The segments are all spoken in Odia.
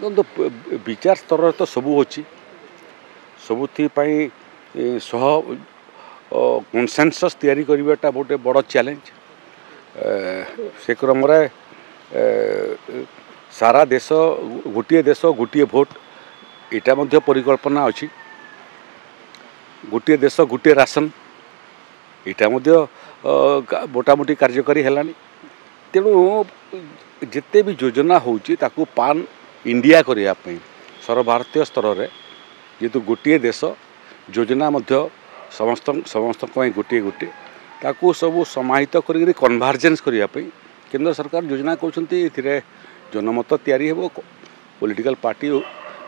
ଦେଖନ୍ତୁ ବିଚାର ସ୍ତରରେ ତ ସବୁ ଅଛି, ସବୁଥିପାଇଁ ସହ କନସେନସସ୍ ତିଆରି କରିବାଟା ଗୋଟେ ବଡ଼ ଚ୍ୟାଲେଞ୍ଜ। ସେ କ୍ରମରେ ସାରା ଦେଶ ଗୋଟିଏ ଭୋଟ ଏଇଟା ମଧ୍ୟ ପରିକଳ୍ପନା ଅଛି। ଗୋଟିଏ ଦେଶ ଗୋଟିଏ ରାସନ ଏଇଟା ମଧ୍ୟ ମୋଟାମୋଟି କାର୍ଯ୍ୟକାରୀ ହେଲାଣି। ତେଣୁ ଯେତେ ବି ଯୋଜନା ହେଉଛି ତାକୁ ପାନ୍ ଇଣ୍ଡିଆ କରିବା ପାଇଁ ସର୍ବଭାରତୀୟ ସ୍ତରରେ ଯେହେତୁ ଗୋଟିଏ ଦେଶ ଯୋଜନା ମଧ୍ୟ ସମସ୍ତଙ୍କ ପାଇଁ ଗୋଟିଏ ତାକୁ ସବୁ ସମାହିତ କରିକି କନଭର୍ଜେନ୍ସ କରିବା ପାଇଁ କେନ୍ଦ୍ର ସରକାର ଯୋଜନା କରୁଛନ୍ତି। ଏଥିରେ ଜନମତ ତିଆରି ହେବ, ପଲିଟିକାଲ ପାର୍ଟି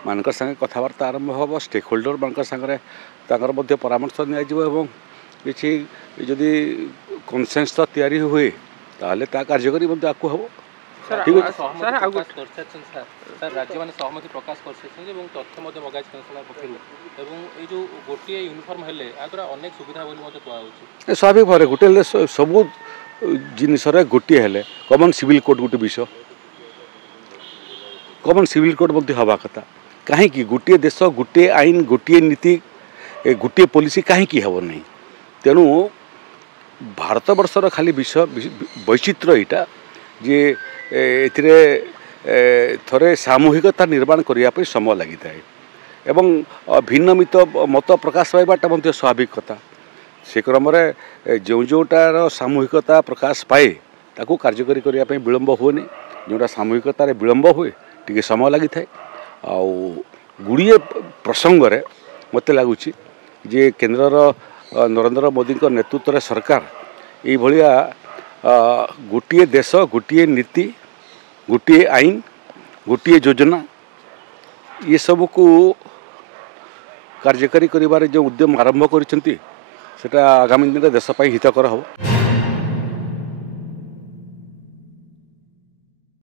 ମାନଙ୍କ ସାଙ୍ଗେ କଥାବାର୍ତ୍ତା ଆରମ୍ଭ ହେବ, ଷ୍ଟେକ୍ ହୋଲ୍ଡର ମାନଙ୍କ ସାଙ୍ଗରେ ତାଙ୍କର ମଧ୍ୟ ପରାମର୍ଶ ନିଆଯିବ ଏବଂ କିଛି ଯଦି କନସେନ୍ସସ୍ ତିଆରି ହୁଏ ତାହେଲେ ତା କାର୍ଯ୍ୟକାରୀ ମଧ୍ୟ ଆଗକୁ ହେବ। ଠିକ୍ ଅଛି ସାର୍, ରାଜ୍ୟମାନେ ସହମତି ପ୍ରକାଶ କରିସାରିଛନ୍ତି ଏବଂ ତଥ୍ୟ ମଧ୍ୟ ମଗାଇଛି କେନ୍ଦ୍ର ପକ୍ଷରୁ ଏବଂ ଏଇ ଯେଉଁ ଗୋଟିଏ ୟୁନିଫର୍ମ ହେଲେ ଏହା ଦ୍ୱାରା ଅନେକ ସୁବିଧା ବୋଲି ମଧ୍ୟ କୁହାଯାଉଛି। ସ୍ୱାଭାବିକ ଭାବରେ ଗୋଟେ ହେଲେ ସବୁ ଜିନିଷରେ ଗୋଟିଏ ହେଲେ କମନ୍ ସିଭିଲ୍ କୋଡ଼୍ ଗୋଟେ ବିଷୟ, କମନ୍ ସିଭିଲ୍ କୋଡ଼୍ ମଧ୍ୟ ହେବା କଥା। କାହିଁକି ଗୋଟିଏ ଦେଶ ଗୋଟିଏ ଆଇନ ଗୋଟିଏ ନୀତି ଗୋଟିଏ ପଲିସି କାହିଁକି ହେବ ନାହିଁ? ତେଣୁ ଭାରତବର୍ଷର ଖାଲି ବୈଚିତ୍ର୍ୟ ଏଇଟା ଯେ ଏଥିରେ ଥରେ ସାମୂହିକତା ନିର୍ମାଣ କରିବା ପାଇଁ ସମୟ ଲାଗିଥାଏ ଏବଂ ଭିନ୍ନ ମତ ପ୍ରକାଶ ପାଇବାଟା ମଧ୍ୟ ସ୍ୱାଭାବିକ କଥା। ସେ କ୍ରମରେ ଯେଉଁଟାର ସାମୂହିକତା ପ୍ରକାଶ ପାଏ ତାକୁ କାର୍ଯ୍ୟକାରୀ କରିବା ପାଇଁ ବିଳମ୍ବ ହୁଏନି, ଯେଉଁଟା ସାମୂହିକତାରେ ବିଳମ୍ବ ହୁଏ ଟିକେ ସମୟ ଲାଗିଥାଏ। ଆଉ ଗୁଡ଼ିଏ ପ୍ରସଙ୍ଗରେ ମୋତେ ଲାଗୁଛି ଯେ କେନ୍ଦ୍ରର ନରେନ୍ଦ୍ର ମୋଦିଙ୍କ ନେତୃତ୍ୱରେ ସରକାର ଏଇଭଳିଆ ଗୋଟିଏ ଦେଶ ଗୋଟିଏ ନୀତି ଗୋଟିଏ ଆଇନ ଗୋଟିଏ ଯୋଜନା ଏସବୁକୁ କାର୍ଯ୍ୟକାରୀ କରିବାରେ ଯେଉଁ ଉଦ୍ୟମ ଆରମ୍ଭ କରିଛନ୍ତି ସେଟା ଆଗାମୀ ଦିନରେ ଦେଶ ପାଇଁ ହିତକର ହେବ।